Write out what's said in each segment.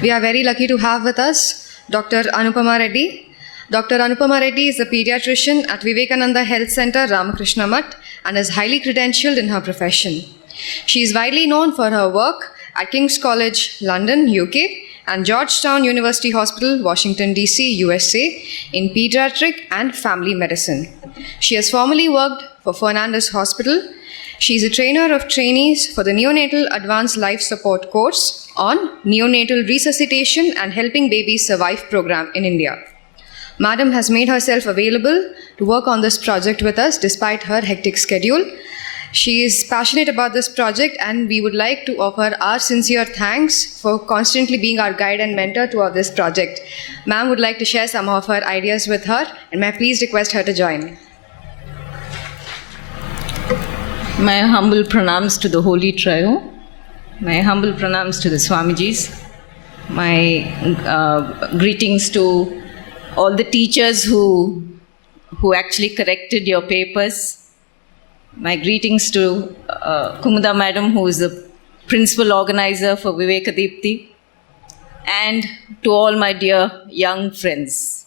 We are very lucky to have with us Dr. Anupama Reddy. Dr. Anupama Reddy is a pediatrician at Vivekananda Health Center, Ramakrishna Mutt, and is highly credentialed in her profession. She is widely known for her work at King's College, London, UK, and Georgetown University Hospital, Washington, D.C., USA, in pediatric and family medicine. She has formerly worked for Fernandez Hospital. She is a trainer of trainees for the Neonatal Advanced Life Support course on neonatal resuscitation and helping babies survive program in India. Madam has made herself available to work on this project with us despite her hectic schedule. She is passionate about this project, and we would like to offer our sincere thanks for constantly being our guide and mentor throughout this project. Ma'am would like to share some of her ideas with her, and may I please request her to join. My humble pranams to the Holy Trio. My humble pranams to the Swamijis. My greetings to all the teachers who actually corrected your papers. My greetings to Kumuda Madam, who is the principal organizer for Vivekadipti, and to all my dear young friends.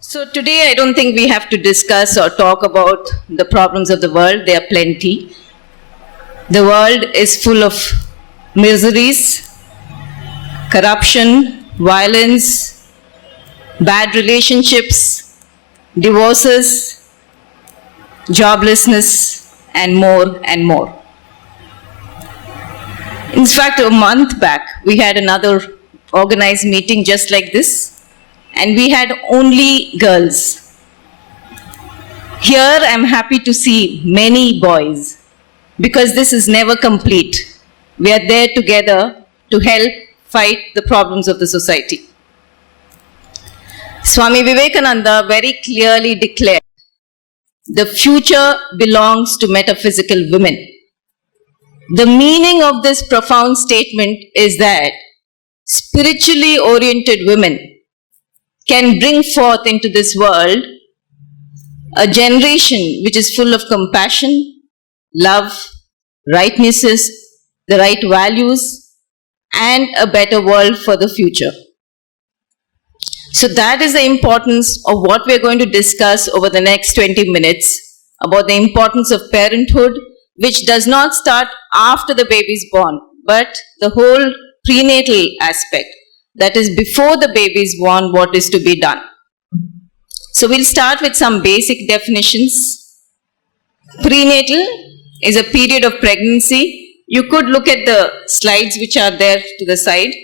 So today I don't think we have to discuss or talk about the problems of the world. There are plenty. The world is full of miseries, corruption, violence, bad relationships, divorces, joblessness, and more and more. In fact, a month back, we had another organized meeting just like this, and we had only girls. Here, I'm happy to see many boys, because this is never complete. We are there together to help fight the problems of the society. Swami Vivekananda very clearly declared, the future belongs to metaphysical women. The meaning of this profound statement is that spiritually oriented women can bring forth into this world a generation which is full of compassion, love, rightnesses, the right values, and a better world for the future. So that is the importance of what we are going to discuss over the next 20 minutes, about the importance of parenthood, which does not start after the baby is born, but the whole prenatal aspect. That is, before the baby is born, what is to be done. So we'll start with some basic definitions. Prenatal is a period of pregnancy. You could look at the slides which are there to the side.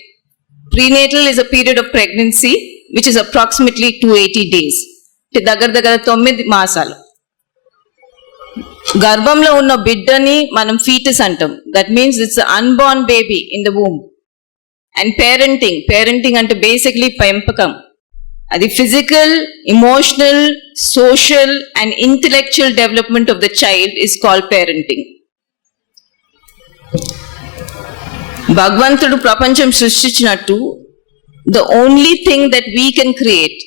Prenatal is a period of pregnancy which is approximately 280 days. Dagar 9 మాసాలు. గర్భంలో ఉన్న బిడ్డని మనం fetus అంటాం. That means it's an unborn baby in the womb. And parenting అంటే basically పెంపకం. అది physical, emotional, social and intellectual development of the child is called parenting. భగవంతుడు ప్రపంచం సృష్టించినట్టు the only thing that we can create,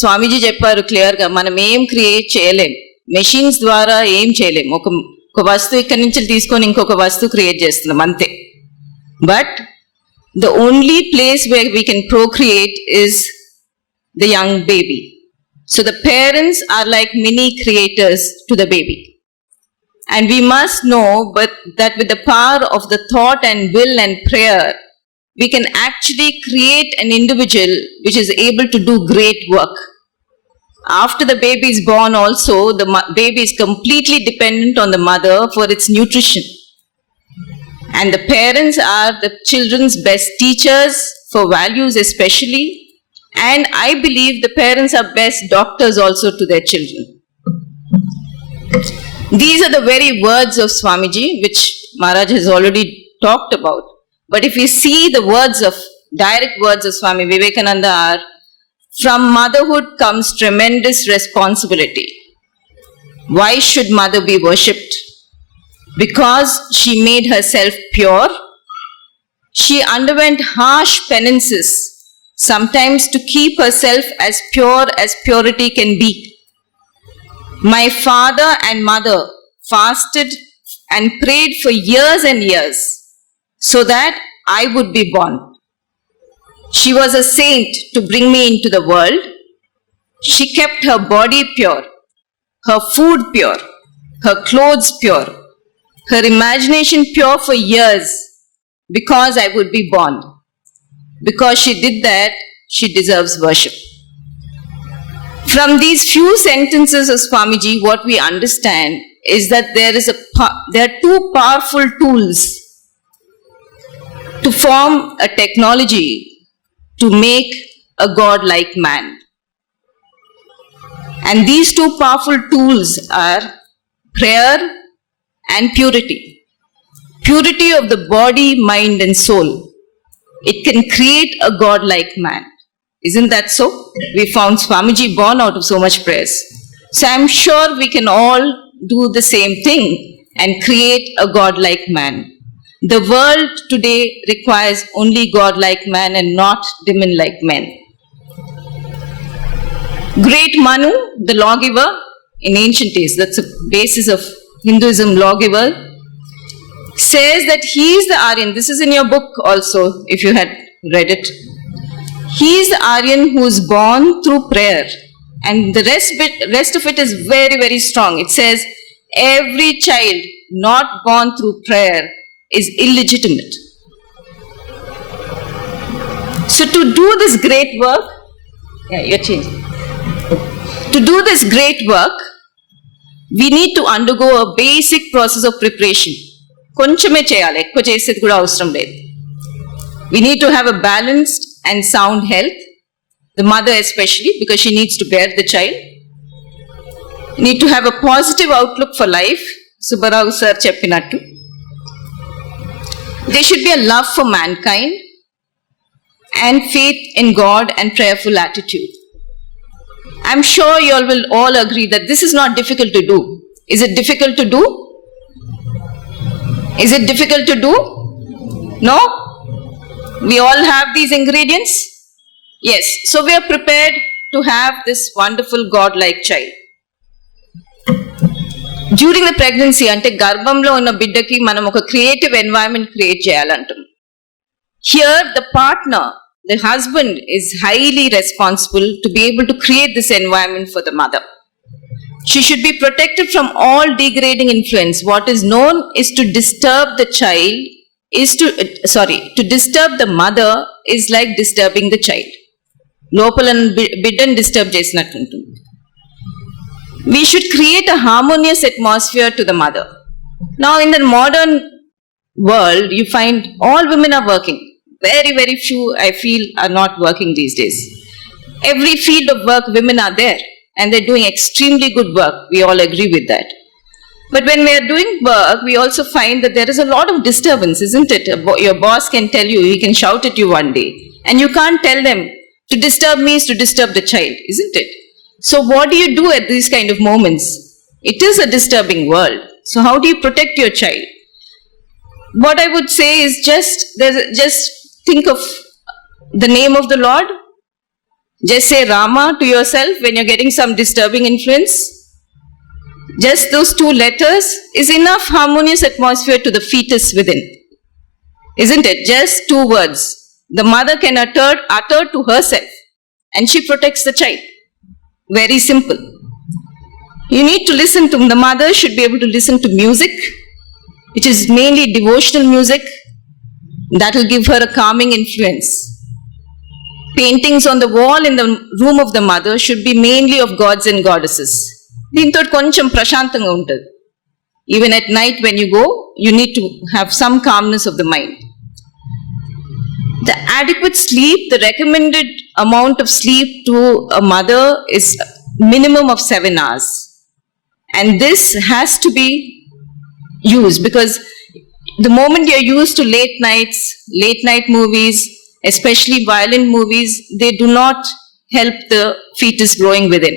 స్వామీజీ చెప్పారు క్లియర్గా, మనం ఏం create చేయలేం, మెషిన్స్ ద్వారా ఏం చేయలేం. ఒక వస్తువు ఇక్కడి నుంచి తీసుకొని ఇంకొక వస్తువు క్రియేట్ చేస్తున్నాం అంతే. But the only place where we can procreate is the young baby. So the parents are like mini creators to the baby. And we must know that with the power of the thought and will and prayer, we can actually create an individual which is able to do great work. After the baby is born also, the baby is completely dependent on the mother for its nutrition. And the parents are the children's best teachers for values especially. And I believe the parents are best doctors also to their children. These are the very words of Swamiji, which Maharaj has already talked about. But if you see the direct words of Swami Vivekananda are, from motherhood comes tremendous responsibility. Why should mother be worshipped? Because she made herself pure. She underwent harsh penances, sometimes to keep herself as pure as purity can be. My father and mother fasted and prayed for years and years so that I would be born. She was a saint to bring me into the world. She kept her body pure, her food pure, her clothes pure, her imagination pure for years because I would be born. Because she did that, she deserves worship. From these few sentences of Swamiji, what we understand is that there are two powerful tools to form a technology to make a God-like man. And these two powerful tools are prayer and purity. Purity of the body, mind, and soul. It can create a God-like man. Isn't that so? We found Swamiji born out of so much prayers. So I'm sure we can all do the same thing and create a God-like man. The world today requires only God-like man and not demon-like men. Great Manu, the lawgiver in ancient days, that's the basis of Hinduism, lawgiver, says that he is the Aryan. This is in your book also, if you had read it. He is the Aryan who is born through prayer. And the rest of it is very, very strong. It says, every child not born through prayer is illegitimate. So to do this great work, you're changing. To do this great work, we need to undergo a basic process of preparation. కొంచెమే చేయాలి, ఎక్కువ చేసేది కూడా అవసరం లేదు. We need to have a balanced and sound health, the mother especially, because she needs to bear the child. Need to have a positive outlook for life, Subbarao sir cheppinattu. There should be a love for mankind and faith in God and prayerful attitude. I'm sure you all will all agree that this is not difficult to do. Is it difficult to do? Is it difficult to do? No? We all have these ingredients? Yes. So we are prepared to have this wonderful God-like child. During the pregnancy, ante garbhamlo unna biddaki manam oka creative environment create cheyalantam. Here the partner, the husband, is highly responsible to be able to create this environment for the mother. She should be protected from all degrading influence. What is known is to disturb the child, to disturb the mother is like disturbing the child. Lopalan biddan disturb chesinattu untundi. We should create a harmonious atmosphere to the mother. Now in the modern world, you find all women are working. Very, very few, I feel, are not working these days. Every field of work, women are there and they're doing extremely good work. We all agree with that. But when we are doing work, we also find that there is a lot of disturbance, isn't it? Your boss can tell you, he can shout at you one day, and you can't tell them, to disturb me is to disturb the child, isn't it? So what do you do at these kind of moments? It is a disturbing world. So how do you protect your child? What I would say is just think of the name of the Lord. Just say Rama to yourself when you're getting some disturbing influence. Just those two letters is enough harmonious atmosphere to the fetus within. Isn't it? Just two words. The mother can utter to herself and she protects the child. Very simple. You need to listen to, the mother should be able to listen to music. It is mainly devotional music. That will give her a calming influence. Paintings on the wall in the room of the mother should be mainly of gods and goddesses. Dintho koncham prashantanga untadi. Even at night when you go, you need to have some calmness of the mind. The adequate sleep, the recommended amount of sleep to a mother is minimum of 7 hours. And this has to be used because the moment you're used to late night movies, especially violent movies, they do not help the fetus growing within.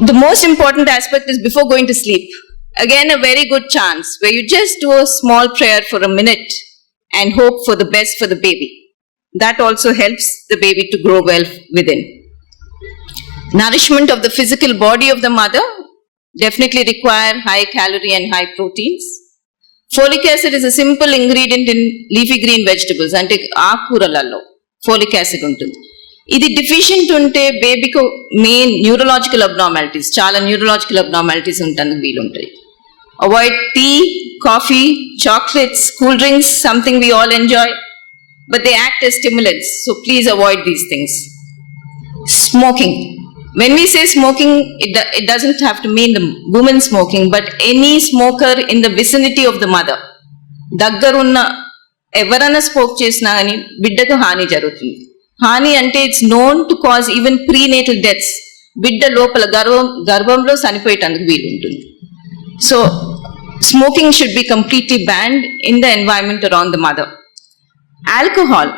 The most important aspect is before going to sleep. Again, a very good chance where you just do a small prayer for a minute and hope for the best for the baby. That also helps the baby to grow well within. Nourishment of the physical body of the mother definitely require high calorie and high proteins. Folic acid is a simple ingredient in leafy green vegetables, అంటే ఆకుకూరలలో folic acid ఉంటుంది. ఇది deficient ఉంటే బేబీకి main neurological abnormalities, చాలా neurological abnormalities ఉండడానికి వీలుంటాయి. Avoid tea, coffee, chocolates, cool drinks, something we all enjoy, but they act as stimulants, so please avoid these things. Smoking. When we say smoking, it doesn't have to mean the woman smoking, but any smoker in the vicinity of the mother. దగ్గరున్న ఎవరైనా smoke చేసినా కానీ బిడ్డకు హాని జరుగుతుంది. హాని అంటే it's known to cause even prenatal deaths. బిడ్డ లోపల గర్భంలో చనిపోయేటందుకు వీలు ఉంటుంది. So smoking should be completely banned in the environment around the mother. Alcohol.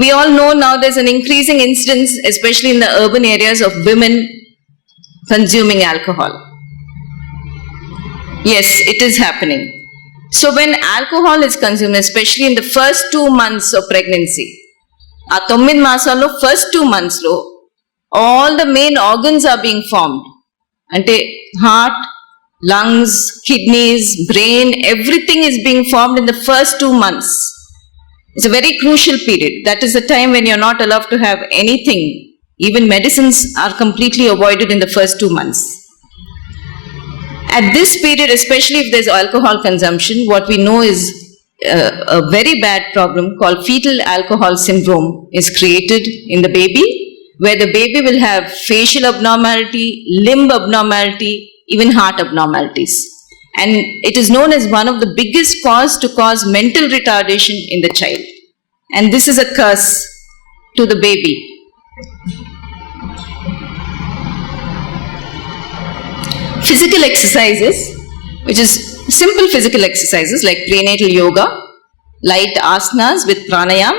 We all know now there's an increasing incidence, especially in the urban areas, of women consuming alcohol. Yes, it is happening. So when alcohol is consumed, especially in the first 2 months of pregnancy, ఆ 9 మాసాల్లో first 2 months లో all the main organs are being formed. అంటే heart, lungs, kidneys, brain, everything is being formed in the first 2 months. It's a very crucial period. That is the time when you're not allowed to have anything. Even medicines are completely avoided in the first 2 months. At this period, especially if there's alcohol consumption, what we know is a very bad problem called fetal alcohol syndrome is created in the baby, where the baby will have facial abnormality, limb abnormality, even heart abnormalities. And it is known as one of the biggest cause to cause mental retardation in the child. And this is a curse to the baby. Physical exercises, which is simple physical exercises like prenatal yoga, light asanas with pranayam,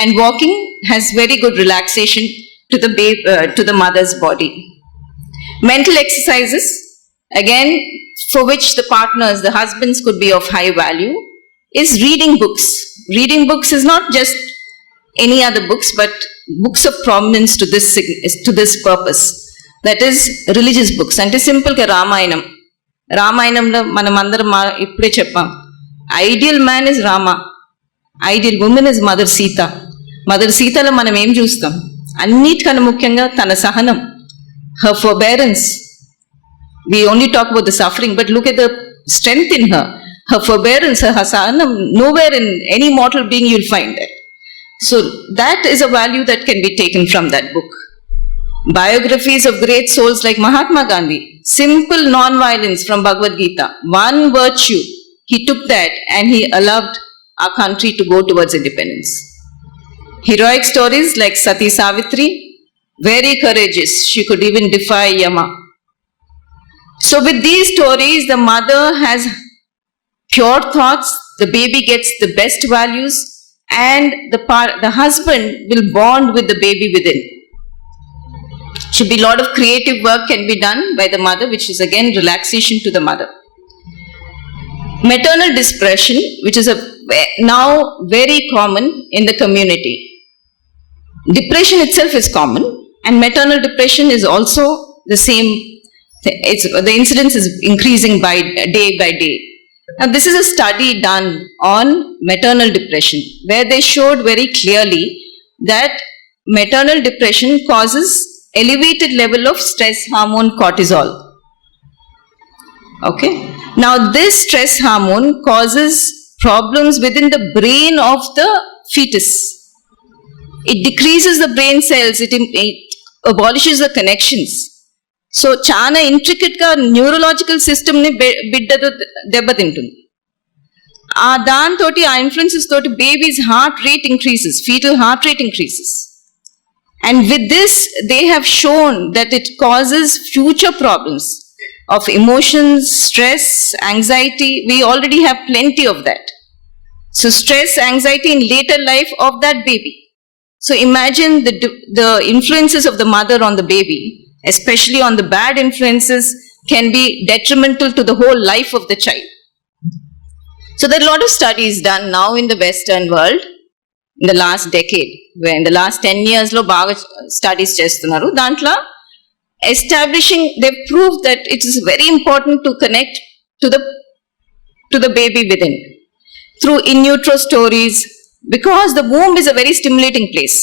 and walking has very good relaxation to the mother's body. Mental exercises, again, for which the partners, the husbands could be of high value, is reading books. Reading books is not just any other books, but books of prominence to this purpose. That is religious books. అంటే సింపుల్గా రామాయణంలో మనం అందరం ఇప్పుడే చెప్పాం, ideal man is Rama, ideal women is mother Sita. Mother సీతలో మనం ఏం చూస్తాం? అన్నిటికన్నా ముఖ్యంగా తన సహనం, her forbearance. We only talk about the suffering, but look at the strength in her. Her forbearance, her sahanam, nowhere in any mortal being you'll find that. So that is a value that can be taken from that book. Biographies of great souls like Mahatma Gandhi, simple non-violence from Bhagavad Gita, one virtue, he took that and he allowed our country to go towards independence. Heroic stories like Sati Savitri, very courageous, she could even defy Yama. So with these stories, the mother has pure thoughts, the baby gets the best values, and the husband will bond with the baby within. Should be a lot of creative work can be done by the mother, which is again relaxation to the mother. Maternal depression, which is now very common in the community. Depression itself is common, and maternal depression is also the same. The incidence is increasing day by day. Now, this is a study done on maternal depression, where they showed very clearly that maternal depression causes elevated level of stress hormone cortisol. Okay. Now, this stress hormone causes problems within the brain of the fetus. It decreases the brain cells. It abolishes the connections. So చాలా ఇంట్రికెట్గా neurological సిస్టమ్ని బిడ్డతో దెబ్బతింటుంది. దాంతో ఆ influences తోటి babies heart rate increases, foetal heart rate increases. And with this they have shown that it causes future problems of emotions, stress, anxiety. We already have plenty of that. So stress, anxiety in later life of that baby. So imagine the influences of the mother on the baby, especially on the bad influences, can be detrimental to the whole life of the child. So there are a lot of studies done now in the Western world in the last decade, where in the last 10 years lo baga studies chestunaru. Dantla establishing, they proved that it is very important to connect to the to the baby within through in utero stories, because the womb is a very stimulating place.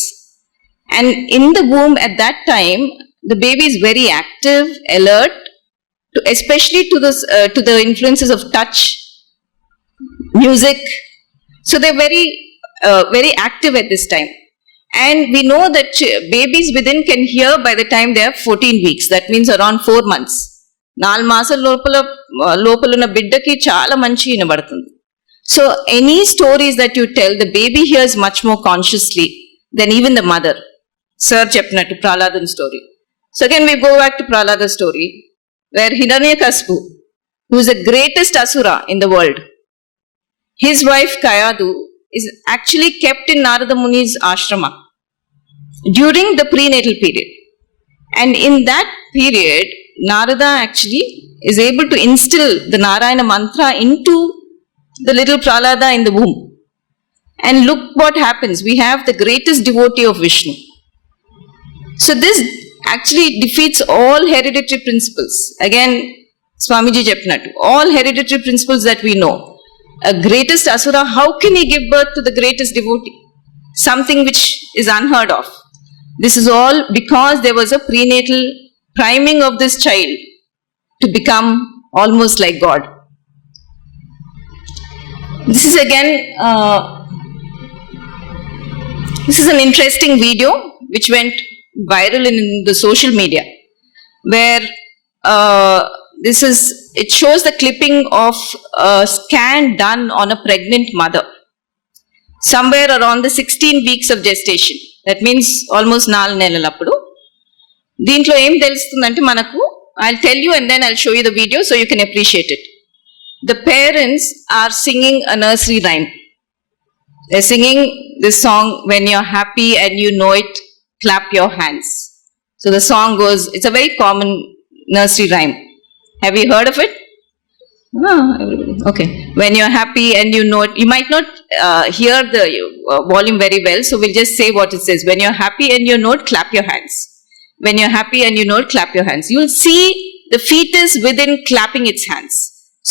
And in the womb at that time, the baby is very active, alert, especially to the influences of touch, music. So they're very active at this time. And we know that babies within can hear by the time they are 14 weeks. That means around 4 months. 4 మాసాల లోపల బిడ్డకి చాలా మంచి వినబడుతుంది. So any stories that you tell, the baby hears much more consciously than even the mother. Sir చెప్పినట్టు Prahladan story. So again we go back to Prahlada story, where Hiranyakaspu, who is the greatest asura in the world, his wife Kayadu is actually kept in Narada Muni's ashrama during the prenatal period. And in that period, Narada actually is able to instill the Narayana mantra into the little Prahlada in the womb. And look what happens. We have the greatest devotee of Vishnu. So this actually defeats all hereditary principles. Again, Swamiji Jepnatu, all hereditary principles that we know. A greatest asura, how can he give birth to the greatest devotee? Something which is unheard of. This is all because there was a prenatal priming of this child to become almost like God. This is again, this is an interesting video which went viral in the social media, where it shows the clipping of a scan done on a pregnant mother somewhere around the 16 weeks of gestation. That means almost 4 నెలలప్పుడు. దీంట్లో ఏం తెలుస్తుందంటే మనకు, I'll tell you and then I'll show you the video so you can appreciate it. The parents are singing a nursery rhyme. They're singing this song, when you're happy and you know it, clap your hands. So the song goes, it's a very common nursery rhyme. Have you heard of it? Everybody. Okay. When you're happy and you know it, you might not hear the volume very well, so we'll just say what it says. When you're happy and you know it, clap your hands. When you're happy and you know it, clap your hands. You'll see the fetus within clapping its hands.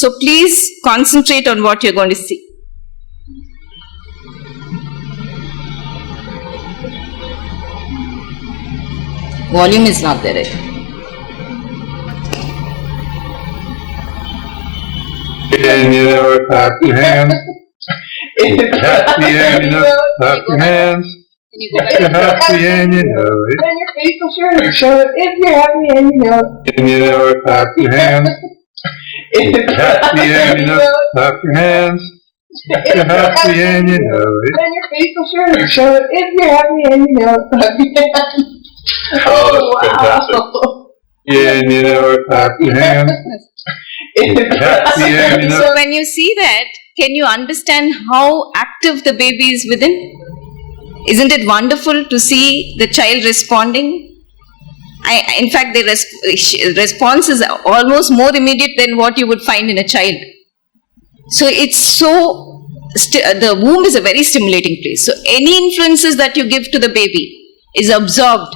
So please concentrate on what you're going to see. Volume is not there yet. And you know, clap your hands. Happy and you know, clap your hands. You're happy and you know it. And your facial shirt, show it if you're happy and you know it. And you know, clap your hands. Happy and you know, clap your hands. You're happy and you know it. And your facial shirt, show it if you're happy and you know it. Clap your hands. Oh, that's fantastic. Yeah, and you know, clap your hands. Happy and you know. So when you see that, can you understand how active the baby is within? Isn't it wonderful to see the child responding? In fact, the response is almost more immediate than what you would find in a child. So it's so, the womb is a very stimulating place. So any influences that you give to the baby is absorbed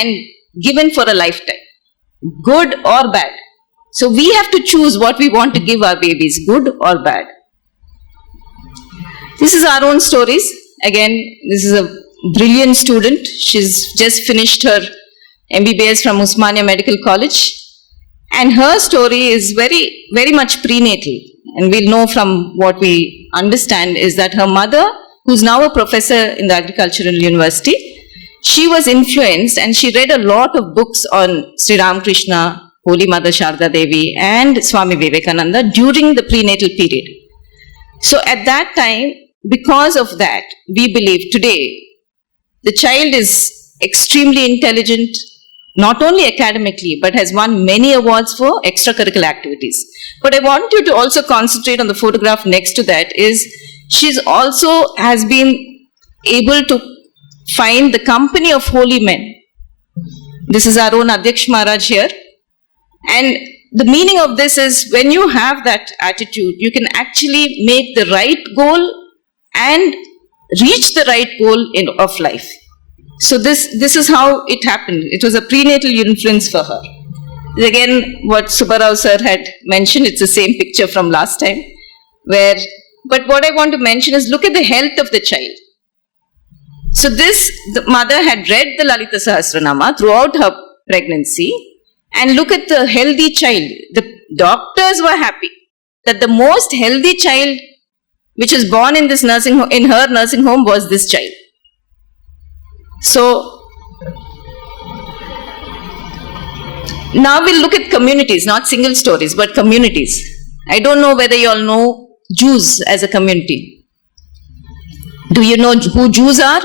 and given for a lifetime, good or bad. So we have to choose what we want to give our babies, good or bad. This is our own stories. Again, this is a brilliant student. She's just finished her MBBS from Osmania Medical College. And her story is very, very much prenatal. And we'll know from what we understand is that her mother, who's now a professor in the Agricultural University, she was influenced and she read a lot of books on Sri Ramakrishna, Holy Mother Sharda Devi and Swami Vivekananda during the prenatal period. So at that time, because of that, we believe today the child is extremely intelligent, not only academically, but has won many awards for extracurricular activities. But I want you to also concentrate on the photograph next to that is she's also has been able to find the company of holy men. This is our own Adhyaksh Maharaj here. And the meaning of this is when you have that attitude, you can actually make the right goal and reach the right goal of life. So this is how it happened. It was a prenatal influence for her. Again, what Subbarao sir had mentioned, it's the same picture from last time. but what I want to mention is look at the health of the child. So the mother had read the Lalita Sahasranama throughout her pregnancy, and look at the healthy child. The doctors were happy that the most healthy child which was born in this in her nursing home was this child. So now we'll look at communities, not single stories, but communities. I don't know whether you all know Jews as a community. Do you know who Jews are?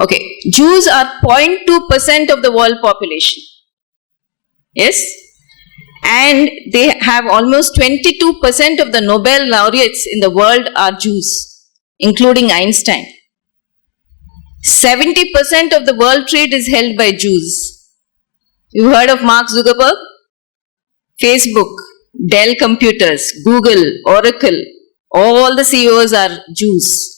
Okay, Jews are 0.2% of the world population. Yes? And they have almost 22% of the Nobel laureates in the world are Jews, including Einstein. 70% of the world trade is held by Jews. You heard of Mark Zuckerberg? Facebook, Dell Computers, Google, Oracle, all the CEOs are Jews.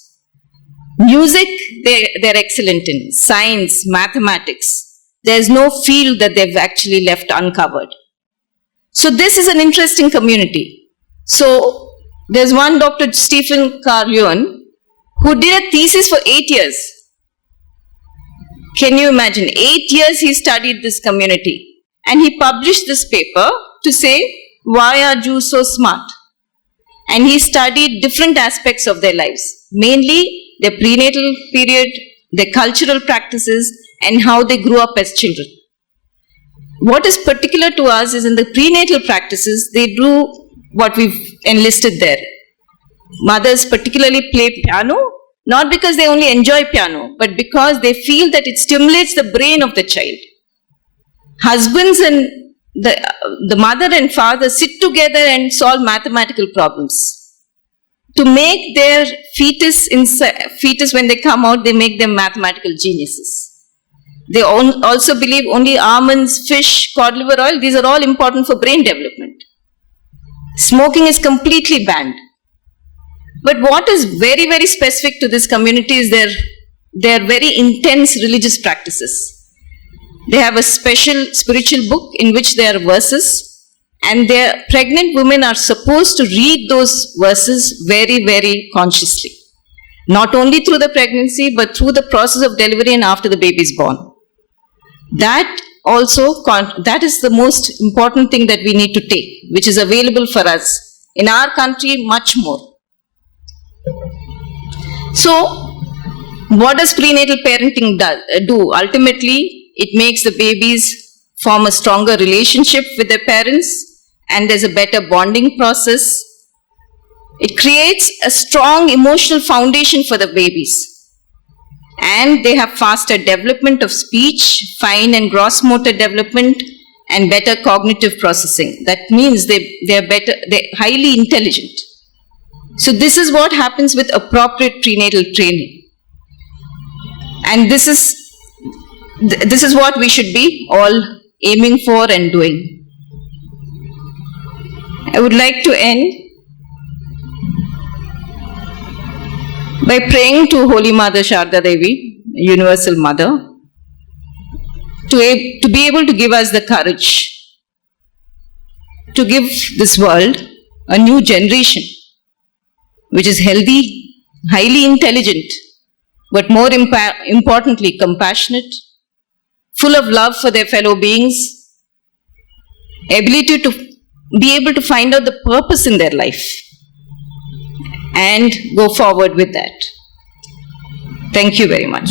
Music, they're excellent in. Science, mathematics. There's no field that they've actually left uncovered. So this is an interesting community. So there's one Dr. Stephen Carlyon who did a thesis for 8 years. Can you imagine? 8 years he studied this community. And he published this paper to say, why are Jews so smart? And he studied different aspects of their lives, mainly their prenatal period, their cultural practices, and how they grew up as children. What is particular to us is in the prenatal practices, they do what we've enlisted there. Mothers particularly play piano, not because they only enjoy piano, but because they feel that it stimulates the brain of the child. Husbands and the mother and father sit together and solve mathematical problems. To make their fetus when they come out, they make them mathematical geniuses. They also believe only almonds, fish, cod liver oil, these are all important for brain development. Smoking is completely banned. But what is very, very specific to this community is their very intense religious practices. They have a special spiritual book in which there are verses, and their pregnant women are supposed to read those verses very, very consciously. Not only through the pregnancy, but through the process of delivery and after the baby is born. That is the most important thing that we need to take, which is available for us. In our country, much more. So, what does prenatal parenting do? Ultimately, it makes the babies form a stronger relationship with their parents, and there's a better bonding process. It creates a strong emotional foundation for the babies. And they have faster development of speech, fine and gross motor development, and better cognitive processing. That means they're highly intelligent. So this is what happens with appropriate prenatal training. And this is what we should be all aiming for and doing. I would like to end by praying to Holy Mother Sharda Devi, Universal Mother, to be able to give us the courage to give this world a new generation which is healthy, highly intelligent, but more importantly, compassionate, full of love for their fellow beings, ability to be able to find out the purpose in their life and go forward with that. Thank you very much.